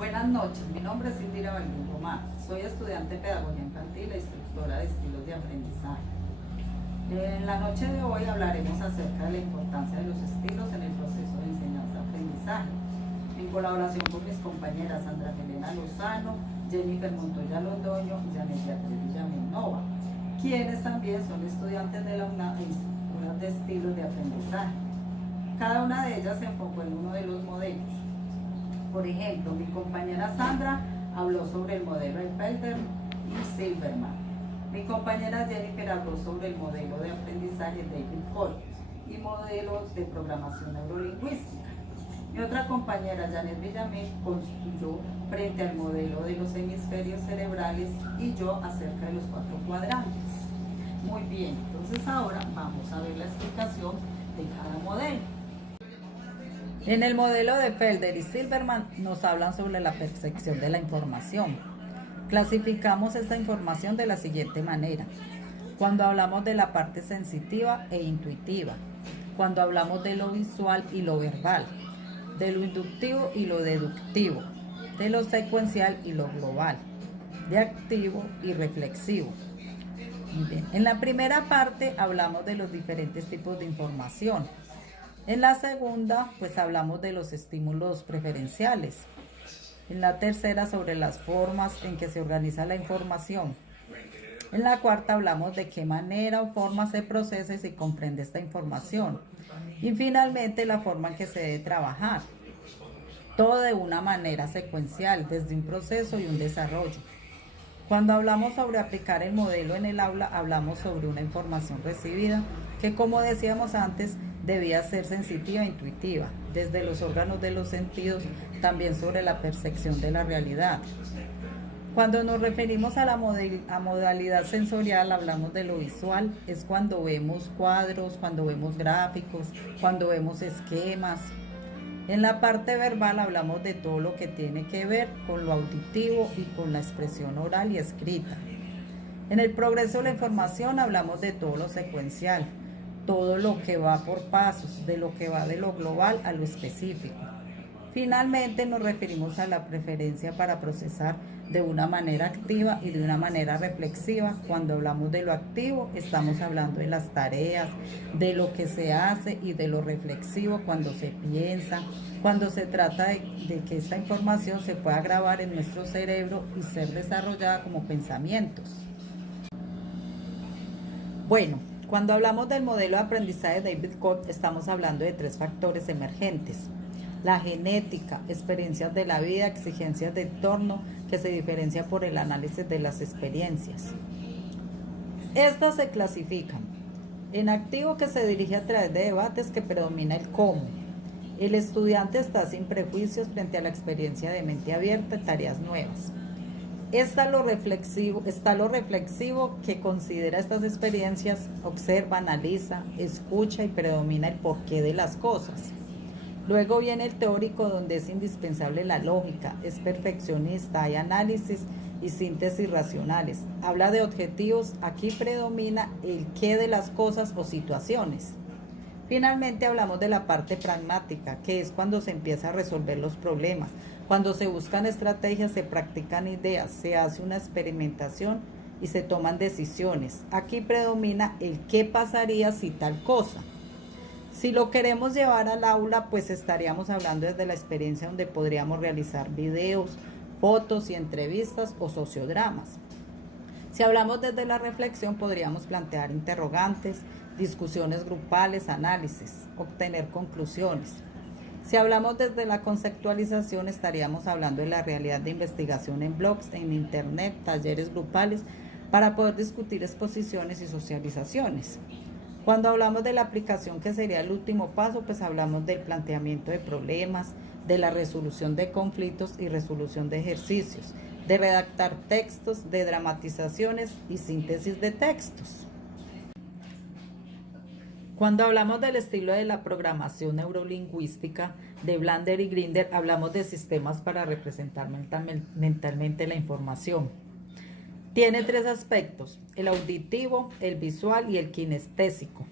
Buenas noches, mi nombre es Indira Baldín Román. Soy estudiante de Pedagogía Infantil e instructora de estilos de aprendizaje. En la noche de hoy hablaremos acerca de la importancia de los estilos en el proceso de enseñanza-aprendizaje, en colaboración con mis compañeras Sandra Elena Lozano, Jennifer Montoya Londoño y Janet Beatriz Villamil Nova, quienes también son estudiantes de la UNAM e instructoras de estilos de aprendizaje. Cada una de ellas se enfocó en uno de los modelos. Por ejemplo, mi compañera Sandra habló sobre el modelo de Felder y Silverman. Mi compañera Jennifer habló sobre el modelo de aprendizaje David Cole y modelos de programación neurolingüística. Mi otra compañera Janet Villamil construyó frente al modelo de los hemisferios cerebrales y yo acerca de los 4 cuadrantes. Muy bien, entonces ahora vamos a ver la explicación de cada modelo. En el modelo de Felder y Silverman nos hablan sobre la percepción de la información. Clasificamos esta información de la siguiente manera. Cuando hablamos de la parte sensitiva e intuitiva, cuando hablamos de lo visual y lo verbal, de lo inductivo y lo deductivo, de lo secuencial y lo global, de activo y reflexivo. Bien. En la primera parte hablamos de los diferentes tipos de información. En la segunda, pues hablamos de los estímulos preferenciales. En la tercera, sobre las formas en que se organiza la información. En la cuarta, hablamos de qué manera o forma se procesa y se comprende esta información. Y finalmente, la forma en que se debe trabajar. Todo de una manera secuencial, desde un proceso y un desarrollo. Cuando hablamos sobre aplicar el modelo en el aula, hablamos sobre una información recibida que, como decíamos antes, debía ser sensitiva e intuitiva, desde los órganos de los sentidos, también sobre la percepción de la realidad. Cuando nos referimos a la modalidad sensorial, hablamos de lo visual, es cuando vemos cuadros, cuando vemos gráficos, cuando vemos esquemas. En la parte verbal hablamos de todo lo que tiene que ver con lo auditivo y con la expresión oral y escrita. En el progreso de la información hablamos de todo lo secuencial, todo lo que va por pasos, de lo que va de lo global a lo específico. Finalmente nos referimos a la preferencia para procesar de una manera activa y de una manera reflexiva. Cuando hablamos de lo activo, estamos hablando de las tareas, de lo que se hace y de lo reflexivo cuando se piensa, cuando se trata de que esta información se pueda grabar en nuestro cerebro y ser desarrollada como pensamientos. Bueno, cuando hablamos del modelo de aprendizaje de David Cole, estamos hablando de 3 factores emergentes. La genética, experiencias de la vida, exigencias de entorno, que se diferencia por el análisis de las experiencias. Estas se clasifican en activo, que se dirige a través de debates, que predomina el cómo. El estudiante está sin prejuicios frente a la experiencia de mente abierta, tareas nuevas. Está lo reflexivo, que considera estas experiencias, observa, analiza, escucha y predomina el porqué de las cosas. Luego viene el teórico, donde es indispensable la lógica, es perfeccionista, hay análisis y síntesis racionales. Habla de objetivos, aquí predomina el qué de las cosas o situaciones. Finalmente hablamos de la parte pragmática, que es cuando se empieza a resolver los problemas, cuando se buscan estrategias, se practican ideas, se hace una experimentación y se toman decisiones. Aquí predomina el qué pasaría si tal cosa. Si lo queremos llevar al aula, pues estaríamos hablando desde la experiencia, donde podríamos realizar videos, fotos y entrevistas o sociodramas. Si hablamos desde la reflexión, podríamos plantear interrogantes, discusiones grupales, análisis, obtener conclusiones. Si hablamos desde la conceptualización, estaríamos hablando de la realidad de investigación en blogs, en internet, talleres grupales, para poder discutir exposiciones y socializaciones. Cuando hablamos de la aplicación, que sería el último paso, pues hablamos del planteamiento de problemas, de la resolución de conflictos y resolución de ejercicios, de redactar textos, de dramatizaciones y síntesis de textos. Cuando hablamos del estilo de la programación neurolingüística de Blender y Grinder, hablamos de sistemas para representar mentalmente la información. Tiene 3 aspectos: el auditivo, el visual y el kinestésico.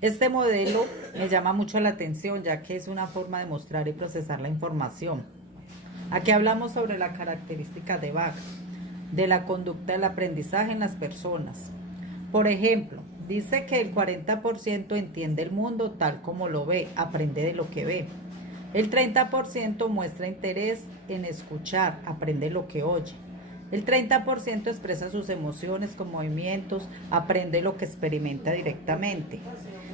Este modelo me llama mucho la atención, ya que es una forma de mostrar y procesar la información. Aquí hablamos sobre la característica de Bach, de la conducta del aprendizaje en las personas. Por ejemplo, dice que el 40% entiende el mundo tal como lo ve, aprende de lo que ve. El 30% muestra interés en escuchar, aprende lo que oye. El 30% expresa sus emociones con movimientos, aprende lo que experimenta directamente.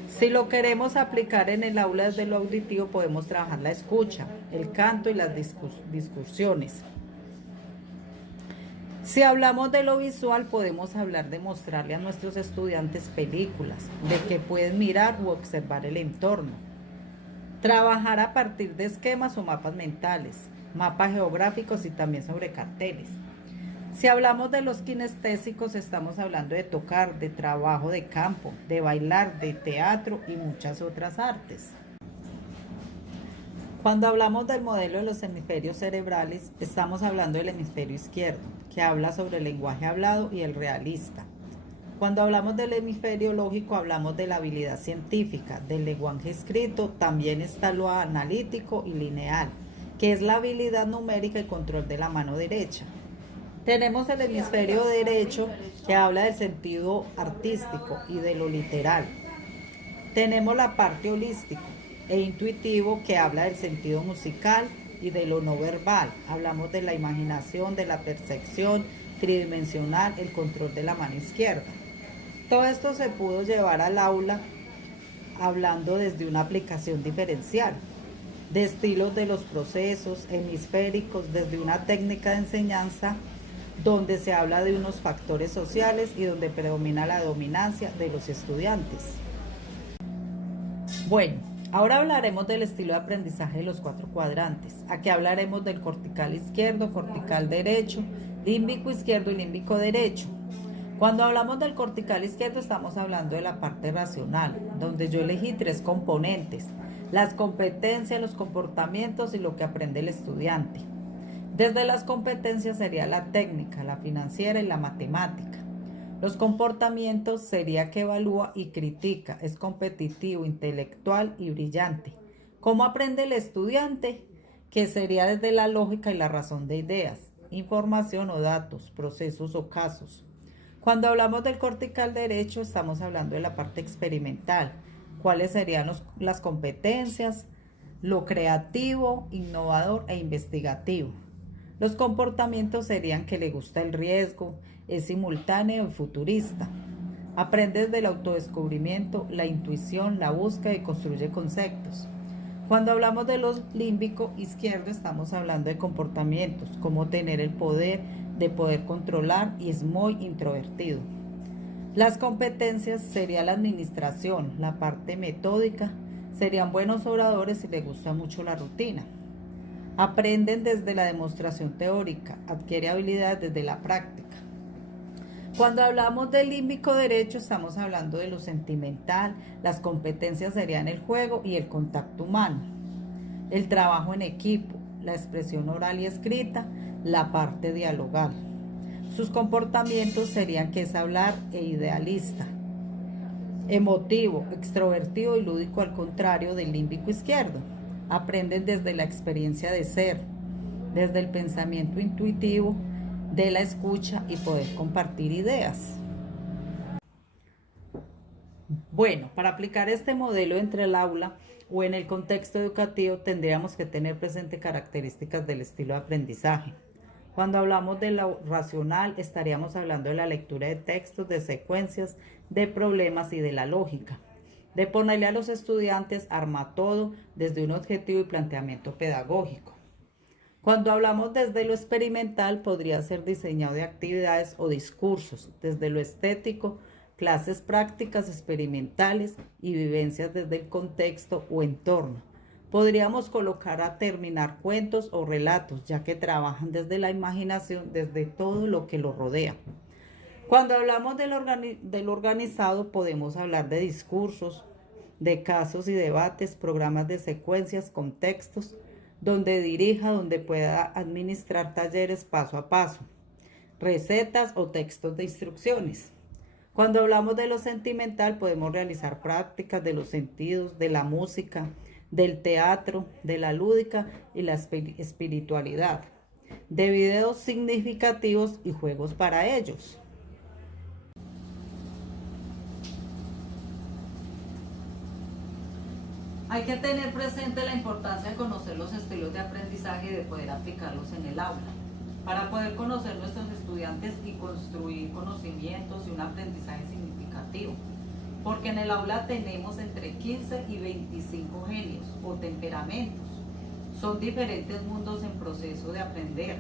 Si lo queremos aplicar en el aula desde lo auditivo, podemos trabajar la escucha, el canto y las discusiones. Si hablamos de lo visual, podemos hablar de mostrarle a nuestros estudiantes películas, de que pueden mirar u observar el entorno. Trabajar a partir de esquemas o mapas mentales, mapas geográficos y también sobre carteles. Si hablamos de los kinestésicos, estamos hablando de tocar, de trabajo de campo, de bailar, de teatro y muchas otras artes. Cuando hablamos del modelo de los hemisferios cerebrales, estamos hablando del hemisferio izquierdo, que habla sobre el lenguaje hablado y el realista. Cuando hablamos del hemisferio lógico, hablamos de la habilidad científica, del lenguaje escrito, también está lo analítico y lineal, que es la habilidad numérica y control de la mano derecha. Tenemos el hemisferio derecho, que habla del sentido artístico y de lo literal. Tenemos la parte holística e intuitivo, que habla del sentido musical y de lo no verbal. Hablamos de la imaginación, de la percepción tridimensional, el control de la mano izquierda. Todo esto se pudo llevar al aula hablando desde una aplicación diferencial, de estilos de los procesos hemisféricos, desde una técnica de enseñanza donde se habla de unos factores sociales y donde predomina la dominancia de los estudiantes. Bueno, ahora hablaremos del estilo de aprendizaje de los 4 cuadrantes. Aquí hablaremos del cortical izquierdo, cortical derecho, límbico izquierdo y límbico derecho. Cuando hablamos del cortical izquierdo, estamos hablando de la parte racional, donde yo elegí 3 componentes: las competencias, los comportamientos y lo que aprende el estudiante. Desde las competencias sería la técnica, la financiera y la matemática. Los comportamientos sería que evalúa y critica, es competitivo, intelectual y brillante. ¿Cómo aprende el estudiante? Que sería desde la lógica y la razón de ideas, información o datos, procesos o casos. Cuando hablamos del cortical derecho, estamos hablando de la parte experimental. ¿Cuáles serían las competencias? Lo creativo, innovador e investigativo. Los comportamientos serían que le gusta el riesgo, es simultáneo y futurista. Aprende desde el autodescubrimiento, la intuición, la búsqueda y construye conceptos. Cuando hablamos de los límbico izquierdo, estamos hablando de comportamientos, como tener el poder de poder controlar y es muy introvertido. Las competencias sería la administración, la parte metódica, serían buenos oradores y les gusta mucho la rutina. Aprenden desde la demostración teórica, adquiere habilidades desde la práctica. Cuando hablamos del límbico derecho, estamos hablando de lo sentimental, las competencias serían el juego y el contacto humano, el trabajo en equipo, la expresión oral y escrita, la parte dialogal. Sus comportamientos serían que es hablar e idealista, emotivo, extrovertido y lúdico, al contrario del límbico izquierdo. Aprenden desde la experiencia de ser, desde el pensamiento intuitivo, de la escucha y poder compartir ideas. Bueno, para aplicar este modelo entre el aula o en el contexto educativo, tendríamos que tener presente características del estilo de aprendizaje. Cuando hablamos de lo racional, estaríamos hablando de la lectura de textos, de secuencias, de problemas y de la lógica. De ponerle a los estudiantes arma todo desde un objetivo y planteamiento pedagógico. Cuando hablamos desde lo experimental, podría ser diseñado de actividades o discursos, desde lo estético, clases prácticas experimentales y vivencias desde el contexto o entorno. Podríamos colocar a terminar cuentos o relatos, ya que trabajan desde la imaginación, desde todo lo que los rodea. Cuando hablamos del organizado, podemos hablar de discursos, de casos y debates, programas de secuencias, contextos, donde dirija, donde pueda administrar talleres paso a paso, recetas o textos de instrucciones. Cuando hablamos de lo sentimental, podemos realizar prácticas de los sentidos, de la música, del teatro, de la lúdica y la espiritualidad, de videos significativos y juegos para ellos. Hay que tener presente la importancia de conocer los estilos de aprendizaje y de poder aplicarlos en el aula, para poder conocer nuestros estudiantes y construir conocimientos y un aprendizaje significativo. Porque en el aula tenemos entre 15 y 25 genios o temperamentos. Son diferentes mundos en proceso de aprender.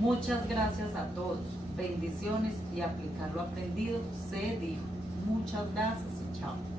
Muchas gracias a todos. Bendiciones y aplicar lo aprendido se dijo. Muchas gracias y chao.